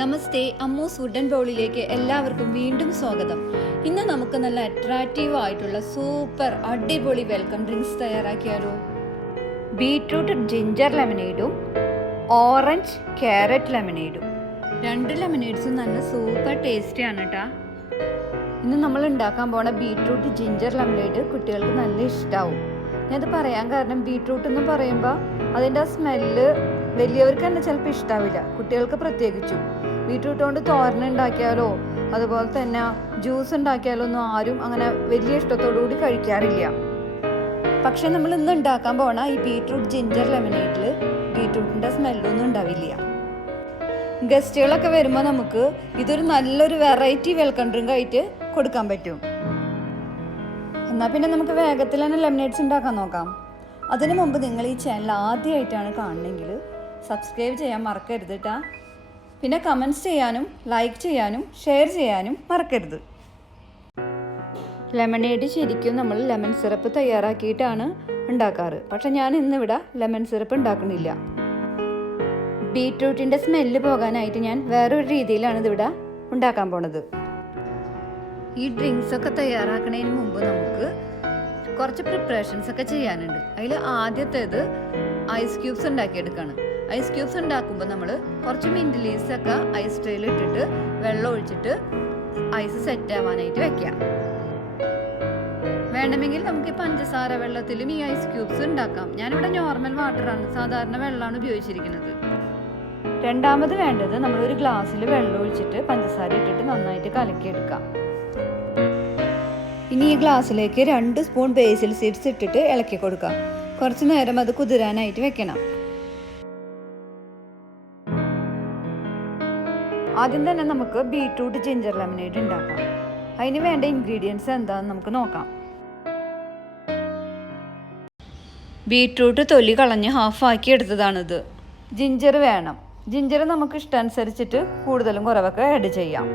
നമസ്തേ അമ്മൂസ് wooden ബൗളിലേക്ക് എല്ലാവർക്കും വീണ്ടും സ്വാഗതം. ഇന്ന് നമുക്ക് നല്ല അട്രാക്റ്റീവ് ആയിട്ടുള്ള സൂപ്പർ അടിപൊളി വെൽക്കം ഡ്രിങ്ക്സ് തയ്യാറാക്കിയാലോ? ബീട്രൂട്ട് ജിഞ്ചർ ലെമനേഡും ഓറഞ്ച് ക്യാരറ്റ് ലെമനേഡും രണ്ട് ലെമനേഡ്സും നല്ല സൂപ്പർ ടേസ്റ്റിയാണ് കേട്ടാ ഇന്ന് നമ്മൾ ഉണ്ടാക്കാൻ പോണ ബീട്രൂട്ട് ജിഞ്ചർ ലെമനേഡ് കുട്ടികൾക്ക് നല്ല ഇഷ്ടമാവും ഞാനത് പറയാൻ കാരണം ബീട്രൂട്ട് എന്ന് പറയുമ്പോൾ അതിന്റെ ആ സ്മെല്ല് വലിയവർക്ക് തന്നെ ചിലപ്പോൾ ഇഷ്ടാവില്ല. കുട്ടികൾക്ക് പ്രത്യേകിച്ചും. ബീട്രൂട്ട് കൊണ്ട് തോരൻ ഉണ്ടാക്കിയാലോ? അതുപോലെ തന്നെ ജ്യൂസ് ഉണ്ടാക്കിയാലോ ഒന്നും ആരും അങ്ങനെ വലിയ ഇഷ്ടത്തോടു കൂടി കഴിക്കാറില്ല. പക്ഷെ നമ്മൾ ഇന്ന് ഉണ്ടാക്കാൻ പോണ ഈ ബീട്രൂട്ട് ജിഞ്ചർ ലെമനേറ്റിൽ ബീട്രൂട്ടിന്റെ സ്മെല്ലൊന്നും ഉണ്ടാവില്ല. ഗസ്റ്റുകളൊക്കെ വരുമ്പോൾ നമുക്ക് ഇതൊരു നല്ലൊരു വെറൈറ്റി വെൽക്കം ഡ്രിങ്ക് ആയിട്ട് കൊടുക്കാൻ പറ്റും. എന്നാൽ പിന്നെ നമുക്ക് വേഗത്തിൽ തന്നെ ലെമനേറ്റ്സ് ഉണ്ടാക്കാൻ നോക്കാം. അതിനു മുമ്പ് നിങ്ങൾ ഈ ചാനൽ ആദ്യമായിട്ടാണ് കാണണമെങ്കിൽ സബ്സ്ക്രൈബ് ചെയ്യാൻ മറക്കരുത് കേട്ടാ പിന്നെ കമന്റ്സ് ചെയ്യാനും ലൈക്ക് ചെയ്യാനും ഷെയർ ചെയ്യാനും മറക്കരുത്. ലെമണേഡ് ശരിക്കും നമ്മൾ ലെമൺ സിറപ്പ് തയ്യാറാക്കിയിട്ടാണ് ഉണ്ടാക്കാറ്. പക്ഷെ ഞാൻ ഇന്നിവിടെ ലെമൺ സിറപ്പ് ഉണ്ടാക്കുന്നില്ല. ബീട്രൂട്ടിന്റെ സ്മെല്ല് പോകാനായിട്ട് ഞാൻ വേറൊരു രീതിയിലാണ് ഇതിവിടെ ഉണ്ടാക്കാൻ പോണത്. ഈ ഡ്രിങ്ക്സ് ഒക്കെ തയ്യാറാക്കുന്നതിന് മുമ്പ് നമുക്ക് കുറച്ച് പ്രിപ്പറേഷൻസ് ഒക്കെ ചെയ്യാനുണ്ട്. അതിൽ ആദ്യത്തേത് ഐസ് ക്യൂബ്സ് ഉണ്ടാക്കിയെടുക്കാണ്. ഐസ് ക്യൂബ്സ് ഉണ്ടാക്കുമ്പോൾ നമ്മൾ കുറച്ച് മിന്റ് ലീവ്സ് ഒക്കെ ഐസ് ട്രേയിൽ ഇട്ടിട്ട് വെള്ളം ഒഴിച്ചിട്ട് ഐസ് സെറ്റ് ആവാനായിട്ട് വെക്കാം വേണമെങ്കിൽ നമുക്ക് പഞ്ചസാര വെള്ളത്തിലും ഈ ഐസ് ക്യൂബ്സ് ഉണ്ടാക്കാം. ഞാനിവിടെ നോർമൽ വാട്ടറാണ് സാധാരണ വെള്ളമാണ് ഉപയോഗിച്ചിരിക്കുന്നത്. രണ്ടാമത് വേണ്ടത് നമ്മൾ ഒരു ഗ്ലാസ്സിൽ വെള്ളം ഒഴിച്ചിട്ട് പഞ്ചസാര ഇട്ടിട്ട് നന്നായിട്ട് കലക്കിയെടുക്കാം ഇനി ഈ ഗ്ലാസ്സിലേക്ക് രണ്ട് സ്പൂൺ ബേസിൽ സീഡ്സ് ഇട്ടിട്ട് ഇളക്കി കൊടുക്കാം കുറച്ച് നേരം അത് കുതിരാനായിട്ട് വെക്കണം. ആദ്യം തന്നെ നമുക്ക് ബീട്രൂട്ട് ജിഞ്ചർ ലെമനേഡ് ഉണ്ടാക്കാം. അതിന് വേണ്ട ഇൻഗ്രീഡിയൻസ് എന്താണെന്ന് നമുക്ക് നോക്കാം. ബീട്രൂട്ട് തൊലി കളഞ്ഞ് ഹാഫ് ഹാഫാക്കി എടുത്തതാണിത്. ജിഞ്ചർ വേണം. ജിഞ്ചർ നമുക്ക് ഇഷ്ടമനുസരിച്ചിട്ട് കൂടുതലും കുറവൊക്കെ ആഡ് ചെയ്യാം.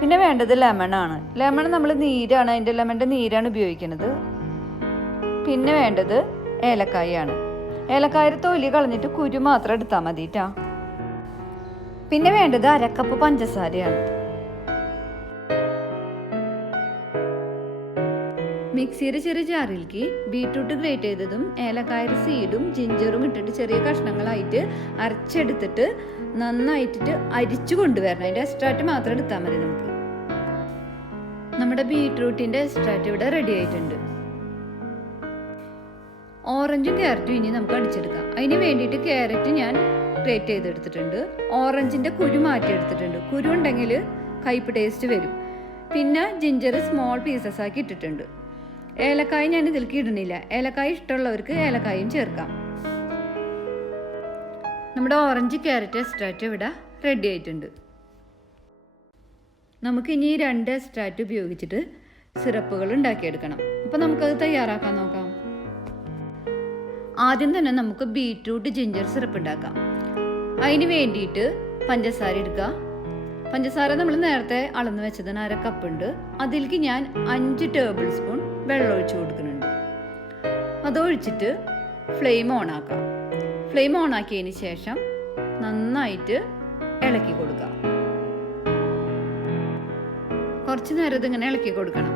പിന്നെ വേണ്ടത് ലെമൺ ആണ്. ലെമൺ നമ്മൾ നീരാണ് അതിന്റെ ലെമണിന്റെ നീരാണ് ഉപയോഗിക്കുന്നത്. പിന്നെ വേണ്ടത് ഏലക്കായാണ്. ഏലക്കായ തൊലി കളഞ്ഞിട്ട് കുരു മാത്രം എടുത്താൽ മതിട്ടാ. പിന്നെ വേണ്ടത് അരക്കപ്പ് പഞ്ചസാരയാണ്. മിക്സിയുടെ ചെറിയ ജാറിലേക്ക് ബീട്രൂട്ട് ഗ്രേറ്റ് ചെയ്തതും ഏലക്കായ സീഡും ജിഞ്ചറും ഇട്ടിട്ട് ചെറിയ കഷ്ണങ്ങളായിട്ട് അരച്ചെടുത്തിട്ട് നന്നായിട്ടിട്ട് അരിച്ചു കൊണ്ടുവരണം. അതിന്റെ എക്സ്ട്രാറ്റ് മാത്രം എടുത്താൽ മതി നമുക്ക്. നമ്മുടെ ബീട്രൂട്ടിന്റെ എക്സ്ട്രാറ്റ് ഇവിടെ റെഡി ആയിട്ടുണ്ട്. ഓറഞ്ചും ക്യാരറ്റും ഇനി നമുക്ക് അടിച്ചെടുക്കാം. അതിന് വേണ്ടിയിട്ട് ക്യാരറ്റ് ഞാൻ ഗ്രേറ്റ് ചെയ്തെടുത്തിട്ടുണ്ട്. ഓറഞ്ചിന്റെ കുരു മാറ്റിയെടുത്തിട്ടുണ്ട്. കുരു ഉണ്ടെങ്കിൽ കയ്പ് ടേസ്റ്റ് വരും. പിന്നെ ജിഞ്ചർ സ്മോൾ പീസസ് ആക്കി ഇട്ടിട്ടുണ്ട്. ഏലക്കായ ഞാൻ ഇതിലേക്ക് ഇടുന്നില്ല. ഏലക്കായ ഇഷ്ടമുള്ളവർക്ക് ഏലക്കായും ചേർക്കാം. നമ്മുടെ ഓറഞ്ച് ക്യാരറ്റ് എക്സ്ട്രാറ്റ് ഇവിടെ റെഡി ആയിട്ടുണ്ട്. നമുക്ക് ഇനി രണ്ട് എക്സ്ട്രാറ്റ് ഉപയോഗിച്ചിട്ട് സിറപ്പുകൾ ഉണ്ടാക്കിയെടുക്കണം. അപ്പോൾ നമുക്കത് തയ്യാറാക്കാൻ നോക്കാം. ആദ്യം തന്നെ നമുക്ക് ബീറ്റ്റൂട്ട് ജിഞ്ചർ സിറപ്പ് ഉണ്ടാക്കാം. അതിന് വേണ്ടിയിട്ട് പഞ്ചസാര എടുക്കുക. പഞ്ചസാര നമ്മൾ നേരത്തെ അളന്ന് വെച്ചതിന് അര കപ്പ് ഉണ്ട്. അതിലേക്ക് ഞാൻ അഞ്ച് ടേബിൾ സ്പൂൺ വെള്ളം ഒഴിച്ചു കൊടുക്കുന്നുണ്ട്. അതൊഴിച്ചിട്ട് ഫ്ലെയിം ഓൺ ആക്കാം ഫ്ലെയിം ഓൺ ആക്കിയതിന് ശേഷം നന്നായിട്ട് ഇളക്കി കൊടുക്കാം കുറച്ച് നേരം ഇതിങ്ങനെ ഇളക്കി കൊടുക്കണം.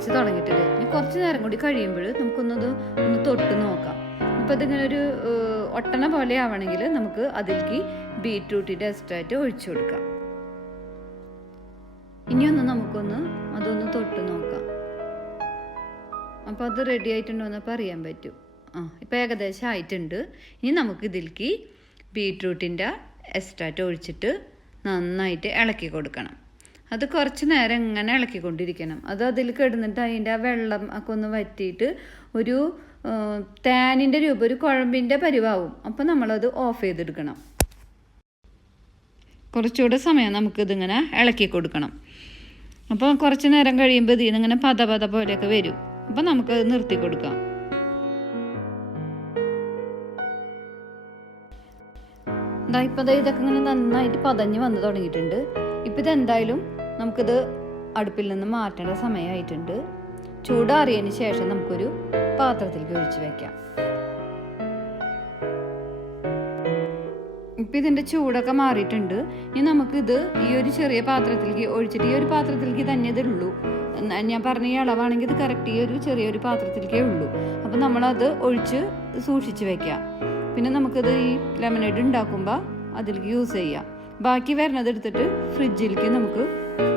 നന്നായിട്ട് തുടങ്ങിയിട്ടില്ല ഇനി കുറച്ച് നേരം കൂടി കഴിയുമ്പോൾ നമുക്കൊന്നത് ഒന്ന് തൊട്ട് നോക്കാം. അപ്പൊ ഇതിങ്ങനെ ഒരു ഒട്ടണ പോലെ ആവണമെങ്കിൽ നമുക്ക് അതിലേക്ക് ബീറ്റ്റൂട്ടിന്റെ എക്സ്ട്രാറ്റ് ഒഴിച്ചു കൊടുക്കാം. ഇനിയൊന്ന് നമുക്കൊന്ന് അതൊന്ന് തൊട്ട് നോക്കാം. അപ്പോൾ അത് റെഡി ആയിട്ടുണ്ടോ എന്നപ്പോൾ അറിയാൻ പറ്റും. ആ ഇപ്പോൾ ഏകദേശം ആയിട്ടുണ്ട്. ഇനി നമുക്ക് ഇതിലേക്ക് ബീട്രൂട്ടിന്റെ എക്സ്ട്രാറ്റ് ഒഴിച്ചിട്ട് നന്നായിട്ട് ഇളക്കി കൊടുക്കണം. അത് കുറച്ച് നേരം ഇങ്ങനെ ഇളക്കിക്കൊണ്ടിരിക്കണം. അത് അതിൽ കിടന്നിട്ട് അതിന്റെ ആ വെള്ളം ഒക്കെ ഒന്ന് വറ്റിയിട്ട് ഒരു തേനിന്റെ രൂപം ഒരു കുഴമ്പിന്റെ പരിവാവും. അപ്പോൾ നമ്മളത് ഓഫ് ചെയ്തെടുക്കണം. കുറച്ചുകൂടെ സമയം നമുക്കിതിങ്ങനെ ഇളക്കി കൊടുക്കണം അപ്പോൾ കുറച്ച് നേരം കഴിയുമ്പോൾ ഇതിൽ ഇങ്ങനെ പത പത പോലെയൊക്കെ വരും. അപ്പോൾ നമുക്ക് നിർത്തി കൊടുക്കാം ഇതാ ഇപ്പം ഇതൊക്കെ ഇങ്ങനെ നന്നായിട്ട് പതഞ്ഞ് വന്ന് തുടങ്ങിയിട്ടുണ്ട്. ഇപ്പം ഇതെന്തായാലും നമുക്കിത് അടുപ്പിൽ നിന്ന് മാറ്റേണ്ട സമയമായിട്ടുണ്ട്. ചൂടാറിയതിന് ശേഷം നമുക്കൊരു പാത്രത്തിലേക്ക് ഒഴിച്ചു വെക്കാം. ഇപ്പം ഇതിന്റെ ചൂടൊക്കെ മാറിയിട്ടുണ്ട്. ഇനി നമുക്കിത് ഈ ഒരു ചെറിയ പാത്രത്തിലേക്ക് ഒഴിച്ചിട്ട് ഈ ഒരു പാത്രത്തിലേക്ക് തന്നെ ഇതുള്ളൂ. ഞാൻ പറഞ്ഞ ഈ അളവാണെങ്കിൽ ഇത് കറക്റ്റ് ഈ ഒരു ചെറിയൊരു പാത്രത്തിലേക്കേ ഉള്ളൂ. അപ്പം നമ്മളത് ഒഴിച്ച് സൂക്ഷിച്ച് വെക്കാം പിന്നെ നമുക്കിത് ഈ ലെമനേഡ് ഉണ്ടാക്കുമ്പോൾ അതിലേക്ക് യൂസ് ചെയ്യാം. ബാക്കി വരുന്നത് എടുത്തിട്ട് ഫ്രിഡ്ജിലേക്ക് നമുക്ക്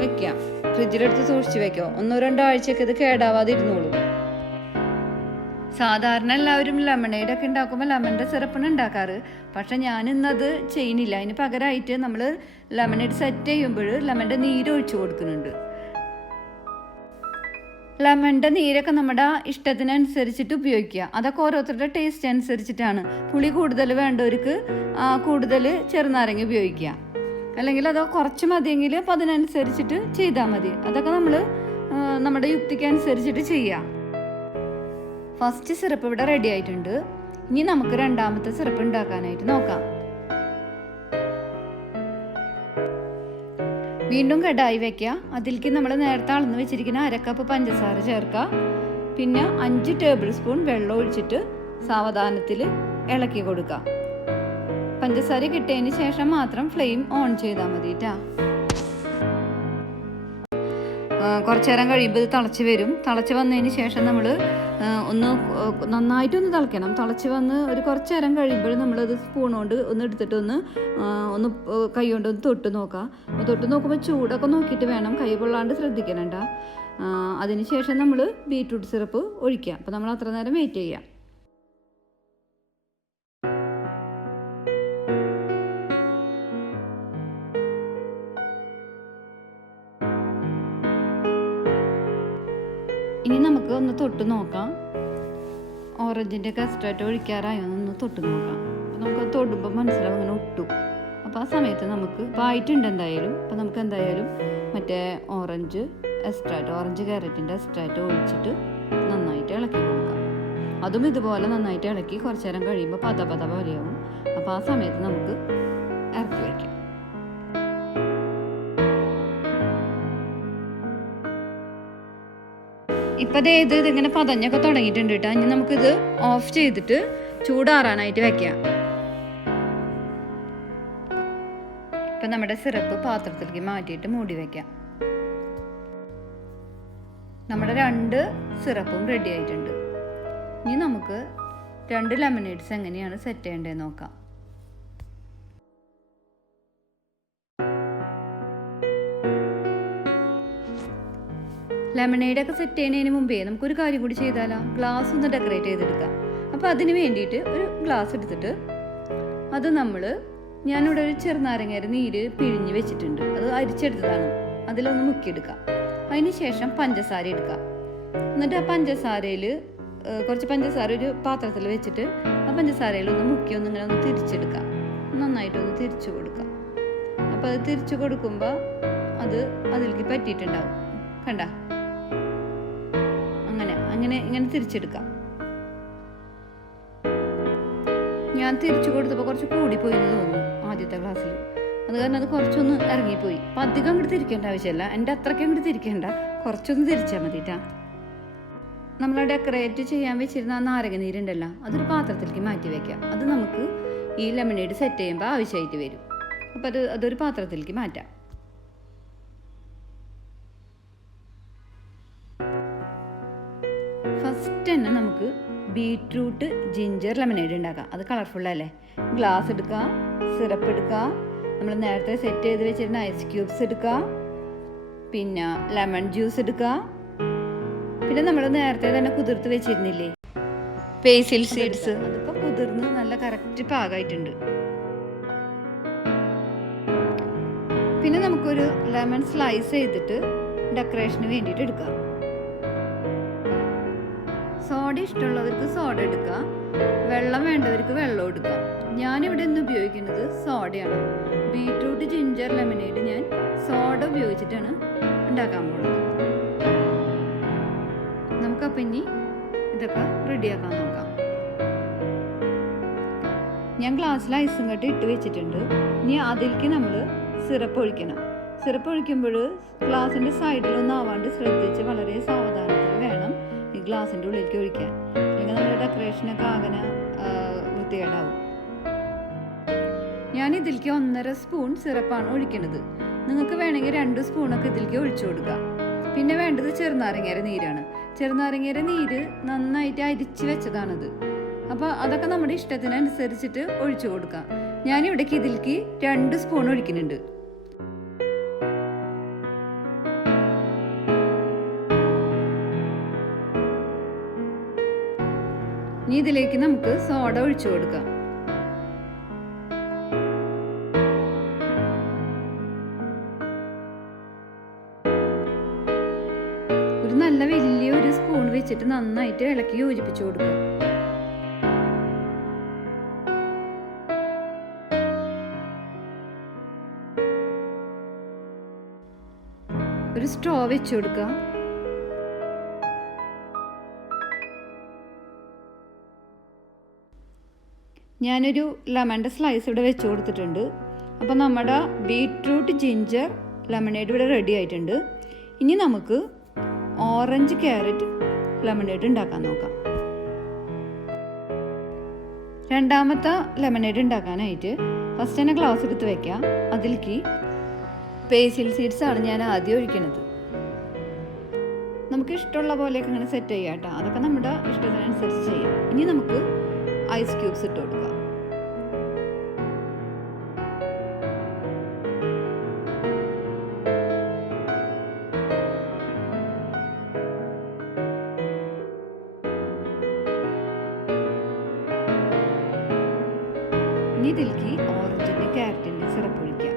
വെക്കാം. ഫ്രിഡ്ജിലെടുത്ത് സൂക്ഷിച്ച് വെക്കാം. ഒന്നോ രണ്ടോ ആഴ്ചയൊക്കെ ഇത് കേടാവാതെ ഇരുന്നോളൂ സാധാരണ എല്ലാവരും ലെമണേഡ് ഒക്കെ ഉണ്ടാക്കുമ്പോൾ ലെമണിന്റെ സിറപ്പാണ് ഉണ്ടാക്കാറ്. പക്ഷെ ഞാൻ ഇന്നത് ചെയ്യുന്നില്ല അതിന് പകരമായിട്ട് നമ്മൾ ലെമണേഡ് സെറ്റ് ചെയ്യുമ്പോൾ ലെമണിന്റെ നീര് ഒഴിച്ചു കൊടുക്കുന്നുണ്ട്. ലെമണിന്റെ നീരൊക്കെ നമ്മുടെ ഇഷ്ടത്തിനനുസരിച്ചിട്ട് ഉപയോഗിക്കുക. അതൊക്കെ ഓരോരുത്തരുടെ ടേസ്റ്റ് അനുസരിച്ചിട്ടാണ്. പുളി കൂടുതൽ വേണ്ടവർക്ക് കൂടുതൽ ചെറുനാരങ്ങ ഉപയോഗിക്കുക. അല്ലെങ്കിൽ അത് കുറച്ച് മതിയെങ്കിൽ അപ്പോൾ അതിനനുസരിച്ചിട്ട് ചെയ്താൽ മതി. അതൊക്കെ നമ്മൾ നമ്മുടെ യുക്തിക്ക് അനുസരിച്ചിട്ട് ചെയ്യാം. ഫസ്റ്റ് സിറപ്പ് ഇവിടെ റെഡി ആയിട്ടുണ്ട്. ഇനി നമുക്ക് രണ്ടാമത്തെ സിറപ്പ് ഉണ്ടാക്കാനായിട്ട് നോക്കാം. വീണ്ടും കടായി വെക്കുക. അതിലേക്ക് നമ്മൾ നേരത്തെ അളന്ന് വെച്ചിരിക്കുന്ന അരക്കപ്പ് പഞ്ചസാര ചേർക്കുക. പിന്നെ അഞ്ച് ടേബിൾ സ്പൂൺ വെള്ളം ഒഴിച്ചിട്ട് സാവധാനത്തിൽ ഇളക്കി കൊടുക്കുക. പഞ്ചസാര കിട്ടിയതിന് ശേഷം മാത്രം ഫ്ലെയിം ഓൺ ചെയ്താൽ മതി കുറച്ചു നേരം കഴിയുമ്പോൾ ഇത് തിളച്ച് വരും. തിളച്ച് വന്നതിന് ശേഷം നമ്മൾ ഒന്ന് നന്നായിട്ടൊന്ന് തിളയ്ക്കണം തിളച്ച് വന്ന് ഒരു കുറച്ച് നേരം കഴിയുമ്പോൾ നമ്മളത് സ്പൂൺ കൊണ്ട് ഒന്ന് എടുത്തിട്ട് ഒന്ന് ഒന്ന് കൈ കൊണ്ട് ഒന്ന് തൊട്ട് നോക്കാം. തൊട്ട് നോക്കുമ്പോൾ ചൂടൊക്കെ നോക്കിയിട്ട് വേണം കൈ കൊള്ളാണ്ട് അതിന് ശേഷം നമ്മൾ ബീറ്റ്റൂട്ട് സിറപ്പ് ഒഴിക്കാം. അപ്പോൾ നമ്മൾ അത്ര നേരം വെയിറ്റ് ചെയ്യാം. ഇനി നമുക്ക് ഒന്ന് തൊട്ട് നോക്കാം. ഓറഞ്ചിന്റെ കസ്റ്റായിട്ട് ഒഴിക്കാറായി ഒന്ന് തൊട്ട് നോക്കാം. അപ്പോൾ നമുക്ക് തൊടുമ്പോൾ മനസ്സിലാവും അങ്ങനെ ഒട്ടും. അപ്പോൾ ആ സമയത്ത് നമുക്ക് ഇപ്പോൾ ആയിട്ടുണ്ട് എന്തായാലും. അപ്പോൾ നമുക്ക് എന്തായാലും മറ്റേ ഓറഞ്ച് എക്സ്ട്രാറ്റ് ഓറഞ്ച് ക്യാരറ്റിന്റെ എക്സ്ട്രാറ്റ് ഒഴിച്ചിട്ട് നന്നായിട്ട് ഇളക്കി കൊടുക്കാം. അതും ഇതുപോലെ നന്നായിട്ട് ഇളക്കി കുറച്ച് നേരം കഴിയുമ്പോൾ പത പത പോലെയാവും. അപ്പോൾ ആ സമയത്ത് നമുക്ക് ഇറക്കി വയ്ക്കാം ഇപ്പം ഇത് ഇതിങ്ങനെ പതഞ്ഞൊക്കെ തുടങ്ങിയിട്ടുണ്ട് കേട്ടോ ഇനി നമുക്കിത് ഓഫ് ചെയ്തിട്ട് ചൂടാറാനായിട്ട് വെക്കാം. ഇപ്പൊ നമ്മുടെ സിറപ്പ് പാത്രത്തിലേക്ക് മാറ്റിയിട്ട് മൂടി വെക്കാം. നമ്മുടെ രണ്ട് സിറപ്പും റെഡി ആയിട്ടുണ്ട്. ഇനി നമുക്ക് രണ്ട് ലെമനേഡ്സ് എങ്ങനെയാണ് സെറ്റ് ചെയ്യേണ്ടതെന്ന് നോക്കാം. ലെമണേഡ് ഒക്കെ സെറ്റ് ചെയ്യുന്നതിന് മുമ്പേ നമുക്കൊരു കാര്യം കൂടി ചെയ്താലോ? ഗ്ലാസ് ഒന്ന് ഡെക്കറേറ്റ് ചെയ്തെടുക്കാം. അപ്പോൾ അതിന് വേണ്ടിയിട്ട് ഒരു ഗ്ലാസ് എടുത്തിട്ട് അത് നമ്മൾ ഞാനിവിടെ ഒരു ചെറുനാരങ്ങയുടെ നീര് പിഴിഞ്ഞ് വെച്ചിട്ടുണ്ട്. അത് അരിച്ചെടുത്തതാണ്. അതിലൊന്ന് മുക്കിയെടുക്കാം. അതിന് ശേഷം പഞ്ചസാര എടുക്കാം. എന്നിട്ട് ആ പഞ്ചസാരയിൽ കുറച്ച് പഞ്ചസാര ഒരു പാത്രത്തിൽ വെച്ചിട്ട് ആ പഞ്ചസാരയിൽ ഒന്ന് മുക്കി ഒന്ന് ഇങ്ങനെ ഒന്ന് തിരിച്ചെടുക്കാം. നന്നായിട്ടൊന്ന് തിരിച്ചു കൊടുക്കാം. അപ്പോൾ അത് തിരിച്ചു കൊടുക്കുമ്പോൾ അത് അതിലേക്ക് പറ്റിയിട്ടുണ്ടാവും. കണ്ട? അങ്ങനെ ഇങ്ങനെ തിരിച്ചെടുക്കാം. ഞാൻ തിരിച്ചു കൊടുത്തപ്പോൾ കുറച്ച് കൂടിപ്പോയി എന്ന് തോന്നുന്നു ആദ്യത്തെ ക്ലാസ്സിൽ അത് കാരണം അത് കുറച്ചൊന്ന് ഇറങ്ങിപ്പോയി. അപ്പം അധികം അങ്ങോട്ട് തിരിക്കേണ്ട ആവശ്യമില്ല. എന്റെ അത്രയ്ക്ക് അങ്ങോട്ട് തിരിക്കേണ്ട. കുറച്ചൊന്ന് തിരിച്ചാൽ മതിട്ടാ നമ്മൾ ഡെക്കറേറ്റ് ചെയ്യാൻ വെച്ചിരുന്ന ആ നാരങ്ങ നീരുണ്ടല്ലോ അതൊരു പാത്രത്തിലേക്ക് മാറ്റി വയ്ക്കാം അത് നമുക്ക് ഈ ലെമണേഡ് സെറ്റ് ചെയ്യുമ്പോൾ ആവശ്യമായിട്ട് വരും. അപ്പോൾ അത് അതൊരു പാത്രത്തിലേക്ക് മാറ്റാം. ബീട്രൂട്ട് ജിഞ്ചർ ലെമനേഡ് ഉണ്ടാക്കാം. അത് കളർഫുൾ അല്ലേ? ഗ്ലാസ് എടുക്കുക സിറപ്പ് എടുക്കുക. നമ്മൾ നേരത്തെ സെറ്റ് ചെയ്ത് വെച്ചിരുന്ന ഐസ് ക്യൂബ്സ് എടുക്കുക. പിന്നെ ലെമൺ ജ്യൂസ് എടുക്കുക. പിന്നെ നമ്മൾ നേരത്തെ തന്നെ കുതിർത്ത് വെച്ചിരുന്നില്ലേ? പേസിൽ സീഡ്സ് അതിപ്പോൾ കുതിർന്ന് നല്ല കറക്റ്റ് പാകമായിട്ടുണ്ട് പിന്നെ നമുക്കൊരു ലെമൺ സ്ലൈസ് ചെയ്തിട്ട് ഡെക്കറേഷന് വേണ്ടിയിട്ട് എടുക്കാം. സോഡ ഇഷ്ടമുള്ളവർക്ക് സോഡ എടുക്കാം. വെള്ളം വേണ്ടവർക്ക് വെള്ളം എടുക്കാം. ഞാനിവിടെ ഇന്ന് ഉപയോഗിക്കുന്നത് സോഡയാണ്. ബീട്രൂട്ട് ജിഞ്ചർ ലെമനേഡ് ഞാൻ സോഡ ഉപയോഗിച്ചിട്ടാണ് ഉണ്ടാക്കാൻ പോകുന്നത് നമുക്കപ്പം ഇനി ഇതൊക്കെ റെഡിയാക്കാൻ നോക്കാം. ഞാൻ ഗ്ലാസ്സിൽ ഐസും കട്ടി ഇട്ട് വെച്ചിട്ടുണ്ട്. ഇനി അതിലേക്ക് നമ്മൾ സിറപ്പ് ഒഴിക്കണം. സിറപ്പ് ഒഴിക്കുമ്പോൾ ഗ്ലാസിന്റെ സൈഡിലൊന്നും ആവാണ്ട് ശ്രദ്ധിച്ച് ഗ്ലാസിന്റെ ഉള്ളിലേക്ക് ഒഴിക്കുക. അല്ലെങ്കിൽ നമ്മുടെ ഡെക്കറേഷനൊക്കെ അങ്ങനെ വൃത്തികേടാവും. ഞാൻ ഇതിലേക്ക് ഒന്നര സ്പൂൺ സിറപ്പാണ് ഒഴിക്കുന്നത് നിങ്ങൾക്ക് വേണമെങ്കിൽ രണ്ട് സ്പൂണൊക്കെ ഇതിലേക്ക് ഒഴിച്ചു കൊടുക്കുക പിന്നെ വേണ്ടത് ചെറുനാരങ്ങയുടെ നീരാണ്. ചെറുനാരങ്ങയുടെ നീര് നന്നായിട്ട് അരിച്ച് വെച്ചതാണത്. അപ്പോൾ അതൊക്കെ നമ്മുടെ ഇഷ്ടത്തിനനുസരിച്ചിട്ട് ഒഴിച്ചു കൊടുക്കാം. ഞാനിവിടേക്ക് ഇതിലേക്ക് രണ്ട് സ്പൂൺ ഒഴിക്കുന്നുണ്ട്. ഇനി ഇതിലേക്ക് നമുക്ക് സോഡ ഒഴിച്ചു കൊടുക്കാം. ഒരു നല്ല വലിയ ഒരു സ്പൂൺ വെച്ചിട്ട് നന്നായിട്ട് ഇളക്കി യോജിപ്പിച്ചു കൊടുക്കാം. ഒരു സ്ട്രോ വെച്ചു കൊടുക്കുക ഞാനൊരു ലെമണിന്റെ സ്ലൈസ് ഇവിടെ വെച്ച് കൊടുത്തിട്ടുണ്ട്. അപ്പോൾ നമ്മുടെ ബീട്രൂട്ട് ജിഞ്ചർ ലെമണേഡ് ഇവിടെ റെഡി ആയിട്ടുണ്ട്. ഇനി നമുക്ക് ഓറഞ്ച് ക്യാരറ്റ് ലെമണേഡ് ഉണ്ടാക്കാൻ നോക്കാം. രണ്ടാമത്തെ ലെമണേഡ് ഉണ്ടാക്കാനായിട്ട് ഫസ്റ്റ് തന്നെ ഗ്ലാസ് എടുത്ത് വെക്കാം. അതിലേക്ക് പേസിൽ സീഡ്സ് ആണ് ഞാൻ ആദ്യം ഒഴിക്കുന്നത് നമുക്ക് ഇഷ്ടമുള്ള പോലെയൊക്കെ അങ്ങനെ സെറ്റ് ചെയ്യാം കേട്ടോ. അതൊക്കെ നമ്മുടെ ഇഷ്ടത്തിനനുസരിച്ച് ചെയ്യാം. ഇനി നമുക്ക് ഐസ് ക്യൂബ്സ് ഇനി ഇതിലേക്ക് ഓറഞ്ചിന്റെ ക്യാരറ്റിന്റെ സിറപ്പ് ഒഴിക്കാം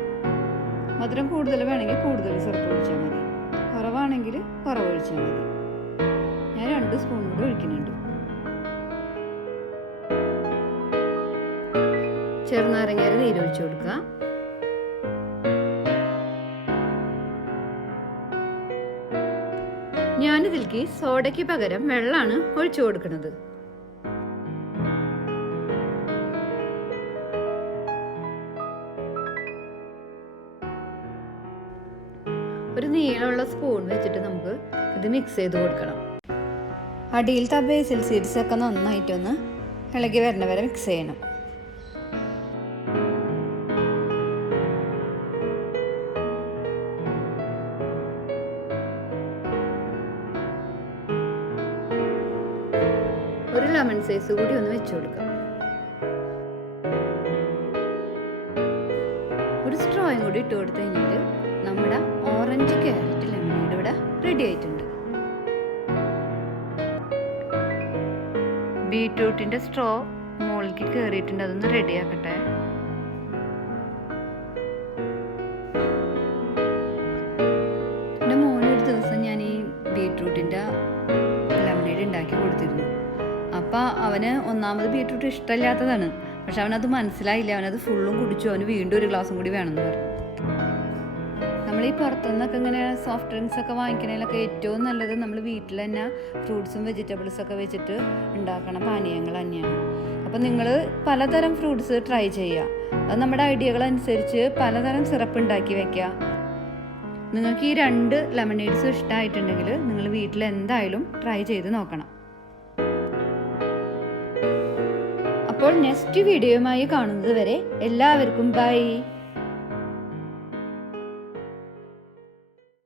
മധുരം കൂടുതൽ വേണമെങ്കിൽ കൂടുതൽ സിറപ്പ് ഒഴിച്ചാൽ മതി. കുറവാണെങ്കിൽ കുറവ് ഒഴിച്ചാൽ മതി. ഞാൻ രണ്ട് സ്പൂൺ കൂടെ ഒഴിക്കുന്നുണ്ട്. ചെറുനാരങ്ങയുടെ നീരൊഴിച്ചു കൊടുക്കുക. ഞാനിതിലേക്ക് സോഡയ്ക്ക് പകരം വെള്ളമാണ് ഒഴിച്ചു കൊടുക്കുന്നത്. മിക്സ് ചെയ്ത് കൊടുക്കണം. അടിയിലത്തെ ബേസിൽ സീഡ്സൊക്കെ നന്നായിട്ടൊന്ന് ഇളകി വരണ വരെ മിക്സ് ചെയ്യണം. ഒരു ലെമൺ സൈസ് കൂടി ഒന്ന് വെച്ചു കൊടുക്കാം. ഒരു സ്ട്രോയും കൂടി ഇട്ട് കൊടുത്തു കഴിഞ്ഞാൽ നമ്മുടെ ഓറഞ്ച് ക്യാരറ്റ് ലെമൺ ഇവിടെ റെഡി ആയിട്ടുണ്ട്. ബീട്രൂട്ടിന്റെ സ്ട്രോ മുകളിലേക്ക് കയറിയിട്ടുണ്ട് അതൊന്ന് റെഡിയാക്കട്ടെ എന്റെ മോനൊരു ദിവസം ഞാൻ ഈ ബീട്രൂട്ടിന്റെ ലെമനേഡ് ഉണ്ടാക്കി കൊടുത്തിരുന്നു. അപ്പം അവന് ഒന്നാമത് ബീറ്റ്റൂട്ട് ഇഷ്ടമില്ലാത്തതാണ്. പക്ഷെ അവനത് മനസ്സിലായില്ല. അവനത് ഫുള്ളും കുടിച്ചു. അവന് വീണ്ടും ഒരു ഗ്ലാസും കൂടി വേണമെന്ന് പറഞ്ഞു. ഈ പുറത്തുനിന്നൊക്കെ ഇങ്ങനെ സോഫ്റ്റ് ഡ്രിങ്ക്സ് ഒക്കെ വാങ്ങിക്കണേലൊക്കെ ഏറ്റവും നല്ലത് നമ്മൾ വീട്ടിൽ തന്നെ ഫ്രൂട്ട്സും വെജിറ്റബിൾസും ഒക്കെ വെച്ചിട്ട് ഉണ്ടാക്കണ പാനീയങ്ങൾ തന്നെയാണ്. അപ്പം നിങ്ങൾ പലതരം ഫ്രൂട്ട്സ് ട്രൈ ചെയ്യുക അത് നമ്മുടെ ഐഡിയകൾ അനുസരിച്ച് പലതരം സിറപ്പ് ഉണ്ടാക്കി വെക്കുക നിങ്ങൾക്ക് ഈ രണ്ട് ലെമണേഡ്സ് ഇഷ്ടമായിട്ടുണ്ടെങ്കിൽ നിങ്ങൾ വീട്ടിൽ എന്തായാലും ട്രൈ ചെയ്ത് നോക്കണം. അപ്പോൾ നെക്സ്റ്റ് വീഡിയോയുമായി കാണുന്നത് വരെ എല്ലാവർക്കും ബൈ